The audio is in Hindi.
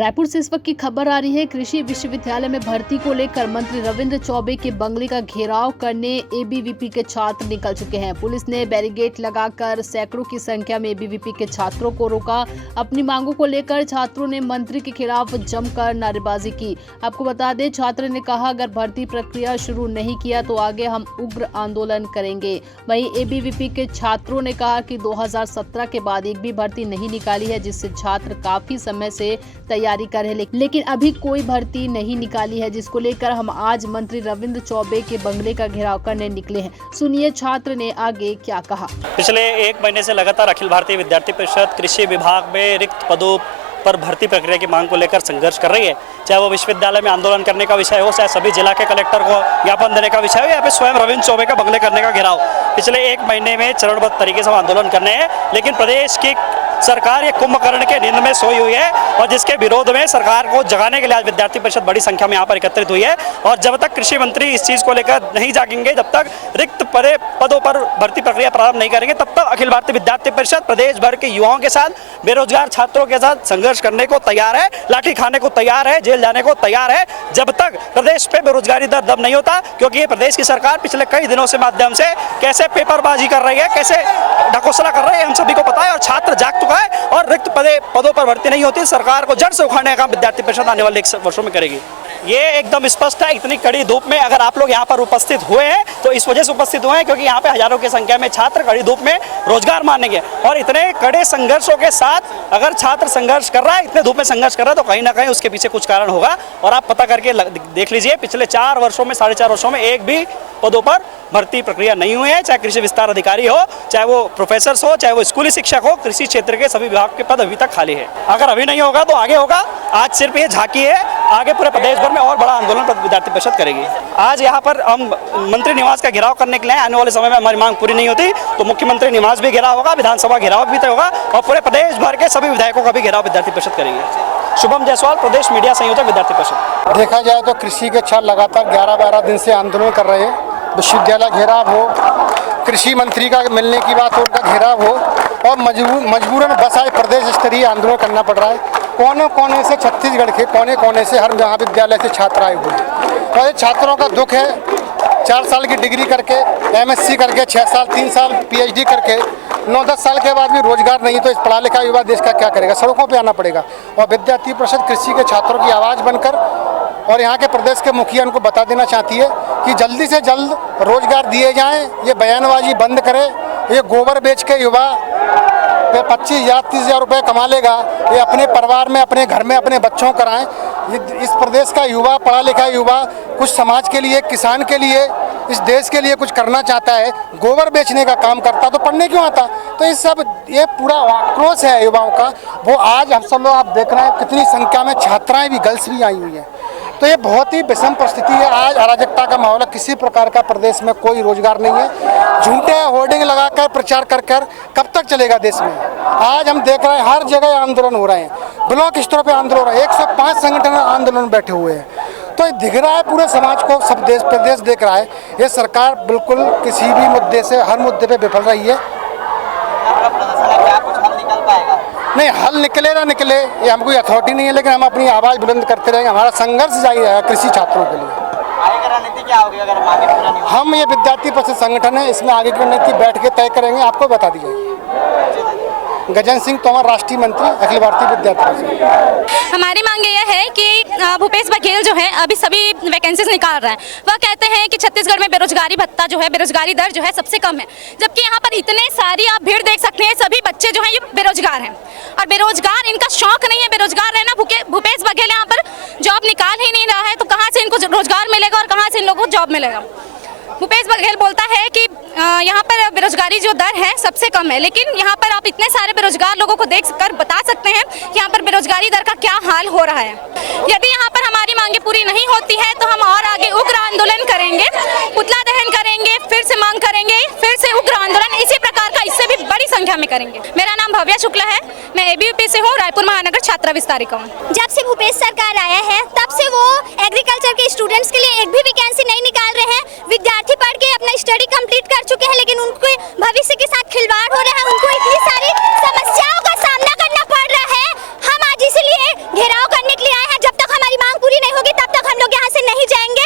रायपुर से इस वक्त की खबर आ रही है। कृषि विश्वविद्यालय में भर्ती को लेकर मंत्री रविंद्र चौबे के बंगले का घेराव करने एबीवीपी के छात्र निकल चुके हैं। पुलिस ने बैरिकेड लगाकर सैकड़ों की संख्या में एबीवीपी के छात्रों को रोका। अपनी मांगों को लेकर छात्रों ने मंत्री के खिलाफ जमकर नारेबाजी की। आपको बता दें, छात्र ने कहा अगर भर्ती प्रक्रिया शुरू नहीं किया तो आगे हम उग्र आंदोलन करेंगे। वहीं एबीवीपी के छात्रों ने कहा कि 2017 के बाद एक भी भर्ती नहीं निकाली है, जिससे छात्र काफी समय से तैयारी कर रहे, लेकिन अभी कोई भर्ती नहीं निकाली है, जिसको लेकर हम आज मंत्री रविंद्र चौबे के बंगले का घेराव करने निकले हैं। सुनिए छात्र ने आगे क्या कहा। पिछले एक महीने से लगातार अखिल भारतीय विद्यार्थी परिषद कृषि विभाग में रिक्त पदों पर भर्ती प्रक्रिया की मांग को लेकर संघर्ष कर रही है। चाहे वो विश्वविद्यालय में आंदोलन करने का विषय हो, चाहे सभी जिला के कलेक्टर को ज्ञापन देने का विषय हो, या फिर स्वयं रविंद्र चौबे का बंगले करने का घेराव। पिछले एक महीने में चरणबद्ध तरीके से हम आंदोलन करने हैं, लेकिन प्रदेश की सरकार ये कुंभकर्ण के नींद में सोई हुई है और जिसके विरोध में सरकार को जगाने के लिए आज विद्यार्थी परिषद बड़ी संख्या में यहाँ पर एकत्रित हुई है। और जब तक कृषि मंत्री इस चीज़ को लेकर नहीं जागेंगे, जब तक रिक्त पदों पर भर्ती प्रक्रिया प्रारंभ नहीं करेंगे, तब तक अखिल भारतीय विद्यार्थी परिषद प्रदेश भर के युवाओं के साथ, बेरोजगार छात्रों के साथ संघर्ष करने को तैयार है, लाठी खाने को तैयार है, जेल जाने को तैयार है, जब तक प्रदेश पे बेरोजगारी दर दब नहीं होता। क्योंकि ये प्रदेश की सरकार पिछले कई दिनों से माध्यम से कैसे पेपरबाजी कर रही है, कैसे ढकोसला कर रही है, हम सभी को पता है। और छात्र जाग चुका है और रिक्त पदों पर भर्ती नहीं होती, सरकार को जड़ से उखाड़ने का विद्यार्थी परिषद आने वाले वर्षों में करेगी। ये एकदम स्पष्ट है। इतनी कड़ी धूप में अगर आप लोग यहाँ पर उपस्थित हुए हैं तो इस वजह से उपस्थित हुए हैं क्योंकि यहाँ पे हजारों की संख्या में छात्र कड़ी धूप में रोजगार मानेंगे। और इतने कड़े संघर्षों के साथ अगर छात्र संघर्ष कर रहा है, इतने धूप में संघर्ष कर रहा है, तो कहीं ना कहीं उसके पीछे कुछ कारण होगा। और आप पता करके देख लीजिए, पिछले 4 वर्षों में, 4.5 वर्षों में एक भी पदों पर भर्ती प्रक्रिया नहीं हुई है। चाहे कृषि विस्तार अधिकारी हो, चाहे वो प्रोफेसर हो, चाहे वो स्कूली शिक्षक हो, कृषि क्षेत्र के सभी विभाग के पद अभी तक खाली है। अगर अभी नहीं होगा तो आगे होगा। आज सिर्फ ये झांकी है, आगे पूरे प्रदेश भर में और बड़ा आंदोलन विद्यार्थी परिषद करेगी। आज यहाँ पर हम मंत्री निवास का घेराव करने के लिए आने वाले समय में हमारी मांग पूरी नहीं होती तो मुख्यमंत्री निवास भी घेराव होगा, विधानसभा घेराव भी तय होगा और पूरे प्रदेश भर के सभी विधायकों का भी घेराव विद्यार्थी परिषद करेगी। शुभम जायसवाल, प्रदेश मीडिया संयोजक, विद्यार्थी परिषद। देखा जाए तो कृषि के छात्र लगातार 11-12 दिन से आंदोलन कर रहे हैं। विश्वविद्यालय घेराव हो, कृषि मंत्री का मिलने की बात हो, उनका घेराव हो, और मजबूरन बस आज प्रदेश स्तरीय आंदोलन करना पड़ रहा है। कोने कोने से, छत्तीसगढ़ के कोने कोने से हर महाविद्यालय से छात्र आए हुए हैं। और ये छात्रों का दुख है, 4 साल की डिग्री करके, एमएससी करके, 6 साल 3 साल पीएचडी करके 9-10 साल के बाद भी रोजगार नहीं, तो इस पढ़ा लिखा युवा देश का क्या करेगा? सड़कों पे आना पड़ेगा। और विद्यार्थी परिषद कृषि के छात्रों की आवाज़ बनकर और यहाँ के प्रदेश के मुखिया उनको बता देना चाहती है कि जल्दी से जल्द रोजगार दिए जाएं, ये बयानबाजी बंद करें। ये गोबर बेच के युवा 25,000-30,000 रुपये कमा लेगा, ये अपने परिवार में, अपने घर में, अपने बच्चों कराएं। इस प्रदेश का युवा, पढ़ा लिखा युवा कुछ समाज के लिए, किसान के लिए, इस देश के लिए कुछ करना चाहता है, गोबर बेचने का काम करता तो पढ़ने क्यों आता? तो ये पूरा आक्रोश है युवाओं का। वो आज हम सब लोग आप देख रहे हैं कितनी संख्या में छात्राएं भी, गर्ल्स भी आई हुई हैं। तो ये बहुत ही विषम परिस्थिति है। आज अराजकता का माहौल है, किसी प्रकार का प्रदेश में कोई रोजगार नहीं है। झूठे होर्डिंग लगाकर प्रचार कर कब तक चलेगा देश में? आज हम देख रहे हैं हर जगह आंदोलन हो रहे हैं, ब्लॉक स्तर पे आंदोलन हो रहा है, 105 संगठन आंदोलन बैठे हुए हैं। तो ये दिख रहा है पूरे समाज को, सब प्रदेश देख रहा है। ये सरकार बिल्कुल किसी भी मुद्दे से, हर मुद्दे पे विफल रही है। नहीं, हल निकले ना निकले ये हम कोई अथॉरिटी नहीं है, लेकिन हम अपनी आवाज़ बुलंद करते रहेंगे। हमारा संघर्ष जारी रहेगा कृषि छात्रों के लिए। आगे की रणनीति क्या होगी अगर मांगे पूरा नहीं? हम ये विद्यार्थी परिषद संगठन है, इसमें आगे की रणनीति बैठ के तय करेंगे, आपको बता दी जाएगी। गजेंद्र सिंह तोमर, राष्ट्रीय मंत्री, अखिल भारतीय विद्यार्थी परिषद। हमारी मांग यह है कि भूपेश बघेल जो है अभी सभी वैकेंसीज निकाल रहे हैं। वह कहते हैं कि छत्तीसगढ़ में बेरोजगारी भत्ता जो है, बेरोजगारी दर जो है सबसे कम है, जबकि यहाँ पर इतने सारी आप भीड़ देख सकते हैं, सभी बच्चे जो हैं ये बेरोजगार हैं। और बेरोजगार, इनका शौक नहीं है बेरोजगार रहना। भूपेश बघेल यहाँ पर जॉब निकाल ही नहीं रहा है, तो कहाँ से इनको रोजगार मिलेगा और कहाँ से इन लोगों को जॉब मिलेगा? भूपेश बघेल बोलता है कि यहाँ पर बेरोजगारी जो दर है सबसे कम है, लेकिन यहाँ पर आप इतने सारे बेरोजगार लोगों को देख कर बता सकते हैं कि यहाँ पर बेरोजगारी दर का क्या हाल हो रहा है। यदि यहाँ पर हमारी मांगे पूरी नहीं होती है तो हम और आगे उग्र आंदोलन करेंगे, पुतला दहन करेंगे, फिर से मांग करेंगे, फिर से उग्र आंदोलन इसी प्रकार का इससे भी बड़ी संख्या में करेंगे। मेरा नाम भव्या शुक्ला है, मैं एबीवीपी से हूँ, रायपुर महानगर छात्रा विस्तारिका हूँ। जब से भूपेश सरकार आया है तब से वो एग्रीकल्चर के स्टूडेंट्स के लिए एक भी वैकेंसी नहीं निकाल रहे हैं। विद्यार्थी पढ़ के अपना स्टडी कंप्लीट कर चुके हैं, लेकिन उनके भविष्य के साथ खिलवाड़ हो रहा है, उनको इतनी सारी समस्याओं का सामना करना पड़ रहा है। हम आज इसलिए घेराव करने लोग यहाँ से नहीं जाएंगे।